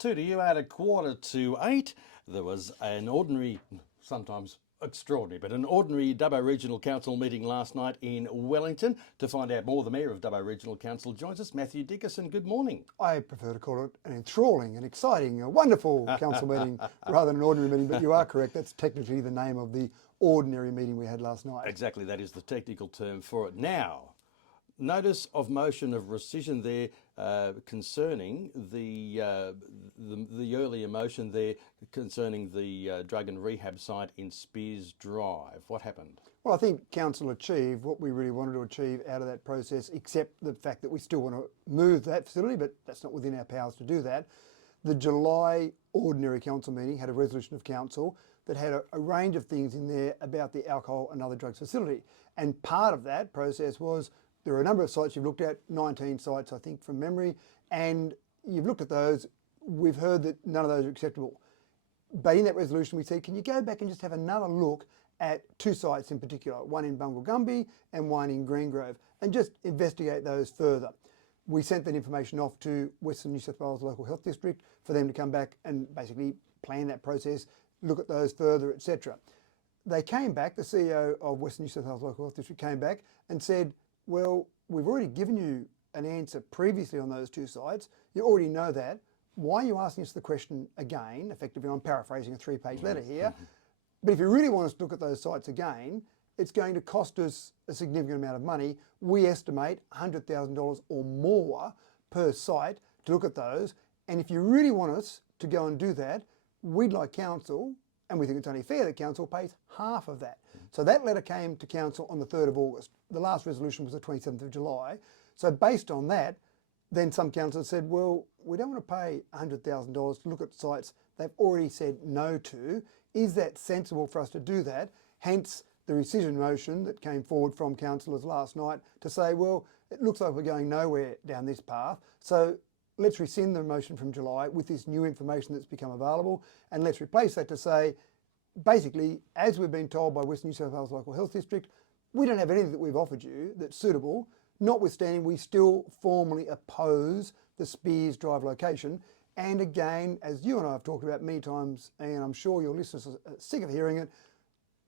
Two to you at 7:15. There was an ordinary, sometimes extraordinary, but an ordinary Dubbo Regional Council meeting last night in Wellington. To find out more, the Mayor of Dubbo Regional Council joins us, Matthew Dickerson. Good morning. I prefer to call it an enthralling, an exciting, a wonderful council meeting rather than an ordinary meeting, but you are correct, that's technically the name of the ordinary meeting we had last night. Exactly, that is the technical term for it. Now, notice of motion of rescission there concerning the earlier motion there concerning the drug and rehab site in Spears Drive. What happened? Well, I think council achieved what we really wanted to achieve out of that process, except the fact that we still want to move that facility, but that's not within our powers to do that. The July ordinary council meeting had a resolution of council that had a range of things in there about the alcohol and other drugs facility. And part of that process was there are a number of sites you've looked at, 19 sites I think from memory, and you've looked at those. We've heard that none of those are acceptable. But in that resolution we said, can you go back and just have another look at two sites in particular, one in Bungle Gumby and one in Greengrove, and just investigate those further. We sent that information off to Western New South Wales Local Health District for them to come back and basically plan that process, look at those further, etc. They came back, the CEO of Western New South Wales Local Health District came back and said, well, we've already given you an answer previously on those two sites. You already know that. Why are you asking us the question again? Effectively, I'm paraphrasing a 3-page letter here. But if you really want us to look at those sites again, it's going to cost us a significant amount of money. We estimate $100,000 or more per site to look at those. And if you really want us to go and do that, we'd like council, and we think it's only fair that council pays half of that. So that letter came to council on the 3rd of August. The last resolution was the 27th of July. So based on that, then some councillors said, well, we don't want to pay $100,000 to look at sites they've already said no to. Is that sensible for us to do that? Hence the rescission motion that came forward from councillors last night to say, well, it looks like we're going nowhere down this path. So let's rescind the motion from July with this new information that's become available, and let's replace that to say, basically, as we've been told by Western New South Wales Local Health District, we don't have anything that we've offered you that's suitable, notwithstanding we still formally oppose the Spears Drive location. And again, as you and I have talked about many times, and I'm sure your listeners are sick of hearing it,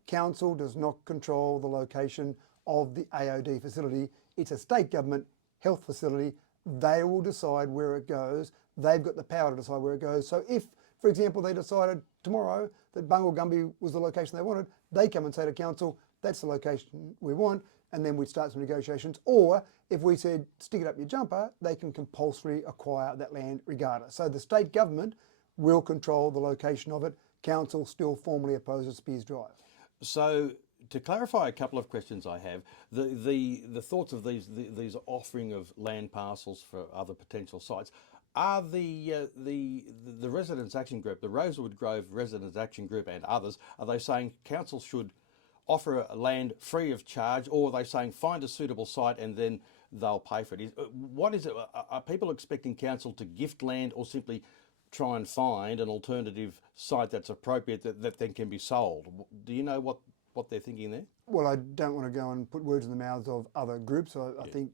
council does not control the location of the AOD facility. It's a state government health facility. They will decide where it goes. They've got the power to decide where it goes. So if, for example, they decided tomorrow that Bungle Gumby was the location they wanted, they come and say to council, that's the location we want, and then we'd start some negotiations. Or if we said, stick it up your jumper, they can compulsorily acquire that land regardless. So the state government will control the location of it. Council still formally opposes Spears Drive. So to clarify a couple of questions I have, the thoughts of these offering of land parcels for other potential sites, are the Residents Action Group, the Rosewood Grove Residents Action Group and others, are they saying council should offer land free of charge, or are they saying find a suitable site and then they'll pay for it? What is it? Are people expecting council to gift land or simply try and find an alternative site that's appropriate that then can be sold? Do you know what they're thinking there? Well, I don't want to go and put words in the mouths of other groups. I think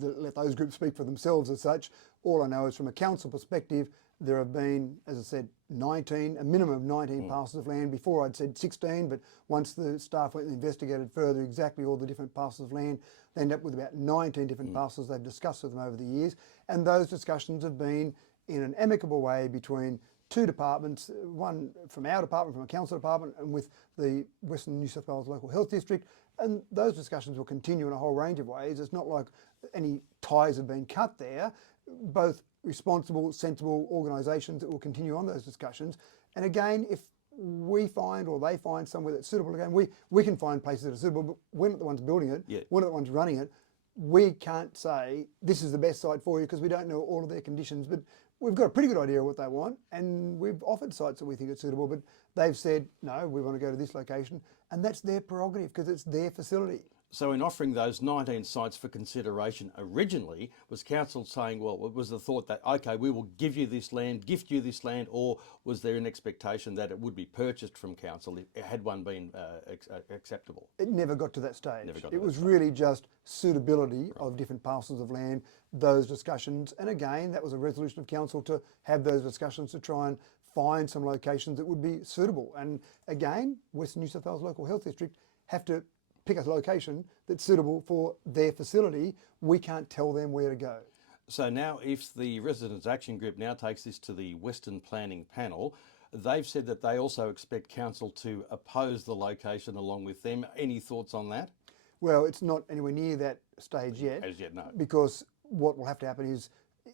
let those groups speak for themselves as such. All I know is from a council perspective, there have been, as I said, a minimum of 19 parcels of land. Before I'd said 16, but once the staff went and investigated further exactly all the different parcels of land, they ended up with about 19 different parcels they've discussed with them over the years. And those discussions have been in an amicable way between two departments, one from our department, from a council department, and with the Western New South Wales Local Health District. And those discussions will continue in a whole range of ways. It's not like any ties have been cut there. Both responsible, sensible organisations that will continue on those discussions. And again, if we find or they find somewhere that's suitable, again, we can find places that are suitable, but we're not the ones building it, we're not the ones running it. We can't say this is the best site for you because we don't know all of their conditions, but we've got a pretty good idea of what they want, and we've offered sites that we think are suitable, but they've said, no, we want to go to this location, and that's their prerogative because it's their facility. So in offering those 19 sites for consideration originally, was council saying, well, was the thought that, okay, we will give you this land, gift you this land, or was there an expectation that it would be purchased from council had one been acceptable? It never got to that stage. Never got to It that was stage. really just suitability of different parcels of land, those discussions. And again, that was a resolution of council to have those discussions to try and find some locations that would be suitable. And again, Western New South Wales Local Health District have to pick a location that's suitable for their facility. We can't tell them where to go. So now if the Residents Action Group now takes this to the Western Planning Panel, they've said that they also expect council to oppose the location along with them. Any thoughts on that? Well, it's not anywhere near that stage yet. As yet, no. Because what will have to happen is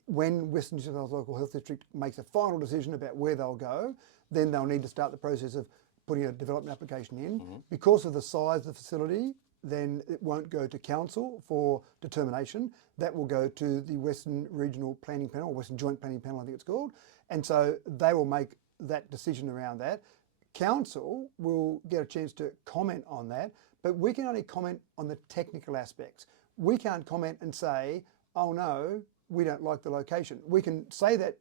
when Western New South Wales Local Health District makes a final decision about where they'll go, then they'll need to start the process of putting a development application in. Because of the size of the facility, then it won't go to council for determination. That will go to the Western Regional Planning Panel, or Western Joint Planning Panel, I think it's called. And so they will make that decision around that. Council will get a chance to comment on that, but we can only comment on the technical aspects. We can't comment and say, oh no, we don't like the location. We can say that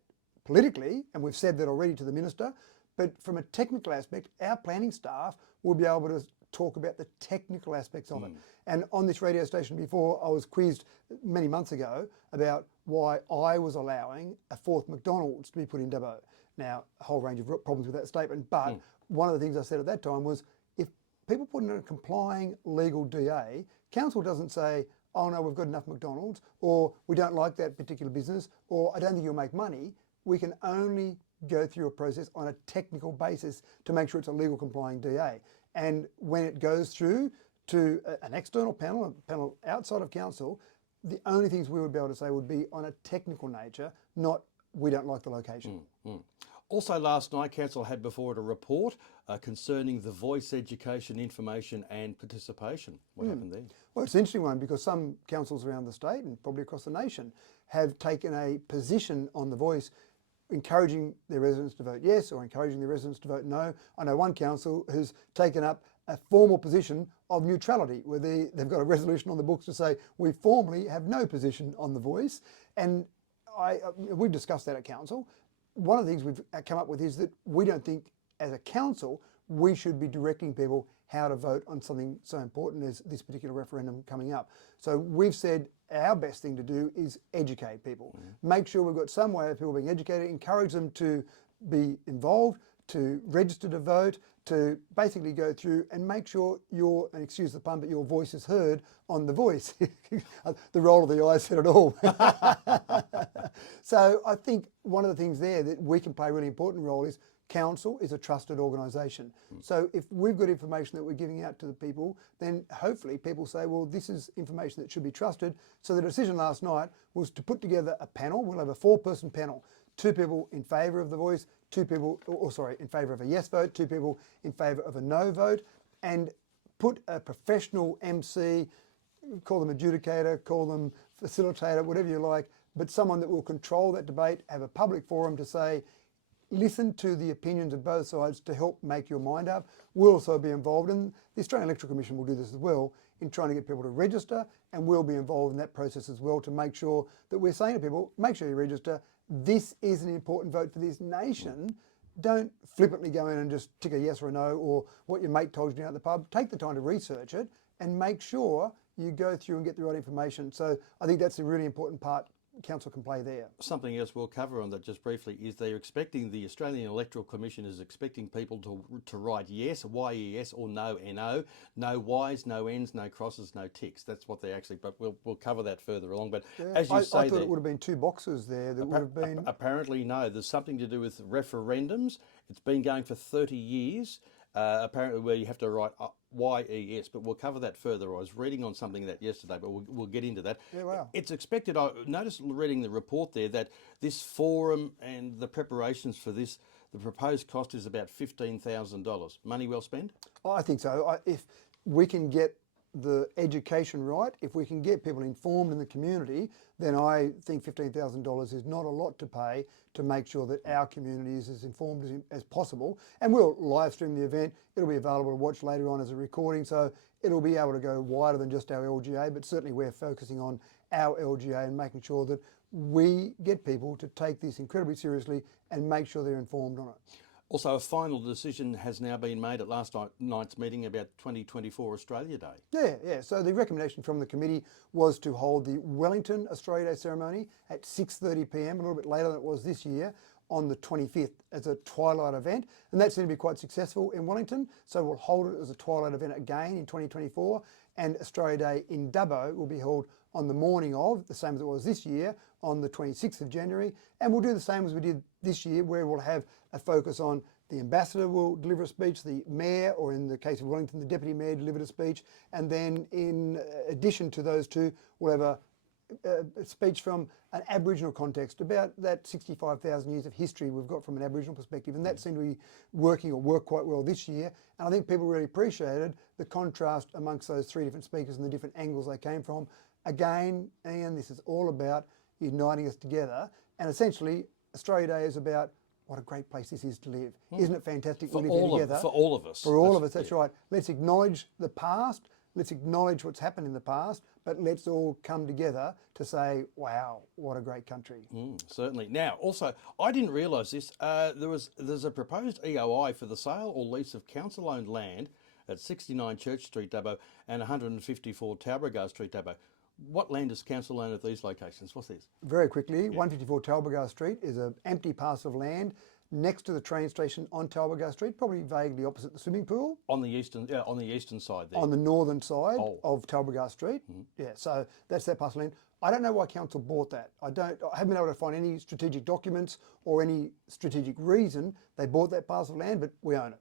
politically, and we've said that already to the Minister, but from a technical aspect, our planning staff will be able to talk about the technical aspects of it. And on this radio station before, I was quizzed many months ago about why I was allowing a fourth McDonald's to be put in Dubbo. Now, a whole range of problems with that statement, but one of the things I said at that time was, if people put in a complying legal DA, council doesn't say, oh no, we've got enough McDonald's, or we don't like that particular business, or I don't think you'll make money. We can only go through a process on a technical basis to make sure it's a legal complying DA. And when it goes through to an external panel, a panel outside of council, the only things we would be able to say would be on a technical nature, not we don't like the location. Also last night, council had before it a report concerning the voice education, information and participation. What happened there? Well, it's an interesting one because some councils around the state and probably across the nation have taken a position on the voice, encouraging their residents to vote yes or encouraging their residents to vote no. I know one council has taken up a formal position of neutrality, where they've got a resolution on the books to say we formally have no position on the voice. And we've discussed that at council. One of the things we've come up with is that we don't think as a council we should be directing people how to vote on something so important as this particular referendum coming up. So we've said our best thing to do is educate people. Make sure we've got some way of people being educated, encourage them to be involved, to register to vote, to basically go through and make sure your, and excuse the pun, but your voice is heard on the voice. The roll of the eyes said it all. So I think one of the things there that we can play a really important role is council is a trusted organisation. So if we've got information that we're giving out to the people, then hopefully people say, well, this is information that should be trusted. So the decision last night was to put together a panel. We'll have a 4-person panel. 2 people in favour of the voice, 2 people, in favour of a yes vote, 2 people in favour of a no vote, and put a professional MC, call them adjudicator, call them facilitator, whatever you like, but someone that will control that debate, have a public forum to say, listen to the opinions of both sides to help make your mind up. We'll also be involved, and the Australian Electoral Commission will do this as well, in trying to get people to register, and we'll be involved in that process as well to make sure that we're saying to people, make sure you register. This is an important vote for this nation. Don't flippantly go in and just tick a yes or a no, or what your mate told you down at the pub. Take the time to research it and make sure you go through and get the right information. So I think that's a really important part council can play there. Something else we'll cover on that just briefly is they're expecting, the Australian Electoral Commission is expecting people to write yes, Y-E-S, or no, N-O. No Ys, no Ns, no crosses, no ticks. That's what they actually, but we'll cover that further along. But Yeah, as you say, I thought it would have been 2 boxes there that would have been... Apparently no, there's something to do with referendums. It's been going for 30 years. Apparently where you have to write Y-E-S, but we'll cover that further. I was reading on something that yesterday, but we'll get into that. Yeah, wow. It's expected, I noticed reading the report there, that this forum and the preparations for this, the proposed cost is about $15,000. Money well spent? I think so. If we can get the education right, if we can get people informed in the community, then I think $15,000 is not a lot to pay to make sure that our community is as informed as possible. And we'll live stream the event. It'll be available to watch later on as a recording, so it'll be able to go wider than just our LGA, but certainly we're focusing on our LGA and making sure that we get people to take this incredibly seriously and make sure they're informed on it. Also, a final decision has now been made at last night's meeting about 2024 Australia Day. Yeah. So the recommendation from the committee was to hold the Wellington Australia Day ceremony at 6:30 p.m, a little bit later than it was this year, on the 25th as a twilight event. And that seemed to be quite successful in Wellington. So we'll hold it as a twilight event again in 2024. And Australia Day in Dubbo will be held on the morning of, the same as it was this year, on the 26th of January. And we'll do the same as we did this year, where we'll have a focus on the ambassador will deliver a speech, the mayor, or in the case of Wellington, the deputy mayor delivered a speech. And then in addition to those two, we'll have a speech from an Aboriginal context about that 65,000 years of history we've got from an Aboriginal perspective. And that seemed to be working or worked quite well this year. And I think people really appreciated the contrast amongst those three different speakers and the different angles they came from. Again, Ian, this is all about uniting us together. And essentially, Australia Day is about what a great place this is to live. Isn't it fantastic For we live here together? For all of us. For all of us, that's right. Let's acknowledge the past. Let's acknowledge what's happened in the past, but let's all come together to say, wow, what a great country. Certainly. Now, also, I didn't realise this. There's a proposed EOI for the sale or lease of council-owned land at 69 Church Street, Dubbo, and 154 Talbragar Street, Dubbo. What land does council own at these locations? What's this? Very quickly, 154 Talbragar Street is an empty parcel of land next to the train station on Talbragar Street, probably vaguely opposite the swimming pool. On the eastern side there. On the northern side Oh. of Talbragar Street. Yeah, so that's that parcel of land. I don't know why council bought that. I haven't been able to find any strategic documents or any strategic reason they bought that parcel of land, but we own it.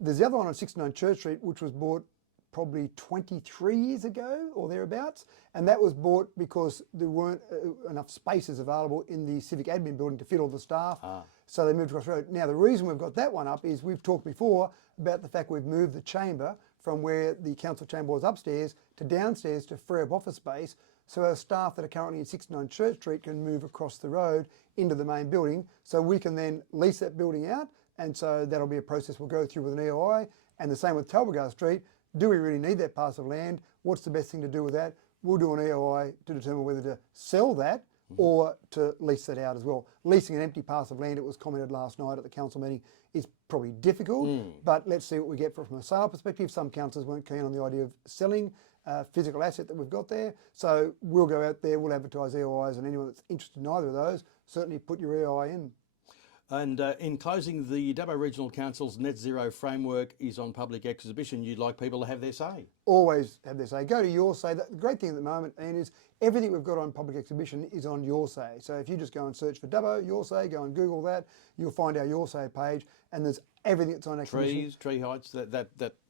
There's the other one on 69 Church Street, which was bought probably 23 years ago or thereabouts, and that was bought because there weren't enough spaces available in the civic admin building to fit all the staff, so they moved across the road. Now the reason we've got that one up is we've talked before about the fact we've moved the chamber from where the council chamber was upstairs to downstairs to free up office space, so our staff that are currently in 69 Church Street can move across the road into the main building, so we can then lease that building out, and so that'll be a process we'll go through with an EOI. And the same with Talbragar Street. Do we really need that parcel of land? What's the best thing to do with that? We'll do an EOI to determine whether to sell that or to lease that out as well. Leasing an empty parcel of land, it was commented last night at the council meeting, is probably difficult, but let's see what we get from a sale perspective. Some councillors weren't keen on the idea of selling a physical asset that we've got there. So we'll go out there, we'll advertise EOIs, and anyone that's interested in either of those, certainly put your EOI in. And in closing, the Dubbo Regional Council's Net Zero framework is on public exhibition. You'd like people to have their say. Always have their say. Go to Your Say. The great thing at the moment, Ian, is everything we've got on public exhibition is on Your Say. So if you just go and search for Dubbo, Your Say, go and Google that, you'll find our Your Say page, and there's everything that's on exhibition. Trees, tree heights,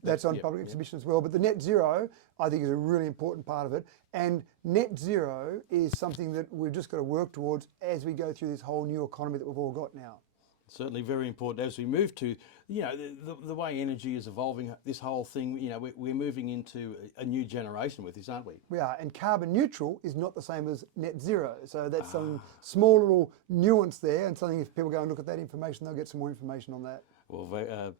that's on public exhibition as well. But the net zero, I think, is a really important part of it. And net zero is something that we've just got to work towards as we go through this whole new economy that we've all got now. Certainly very important as we move to, the way energy is evolving, this whole thing, we're moving into a new generation with this, aren't we? We are, and carbon neutral is not the same as net zero. So that's some small little nuance there, and something if people go and look at that information, they'll get some more information on that. Well,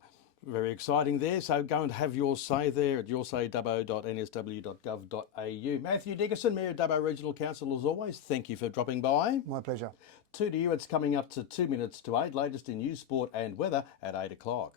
very exciting there. So go and have your say there at yoursay.dubbo.nsw.gov.au. Matthew Dickerson, Mayor of Dubbo Regional Council, as always, thank you for dropping by. My pleasure. To you, it's coming up to 2 minutes to 8, latest in news, sport and weather at 8 o'clock.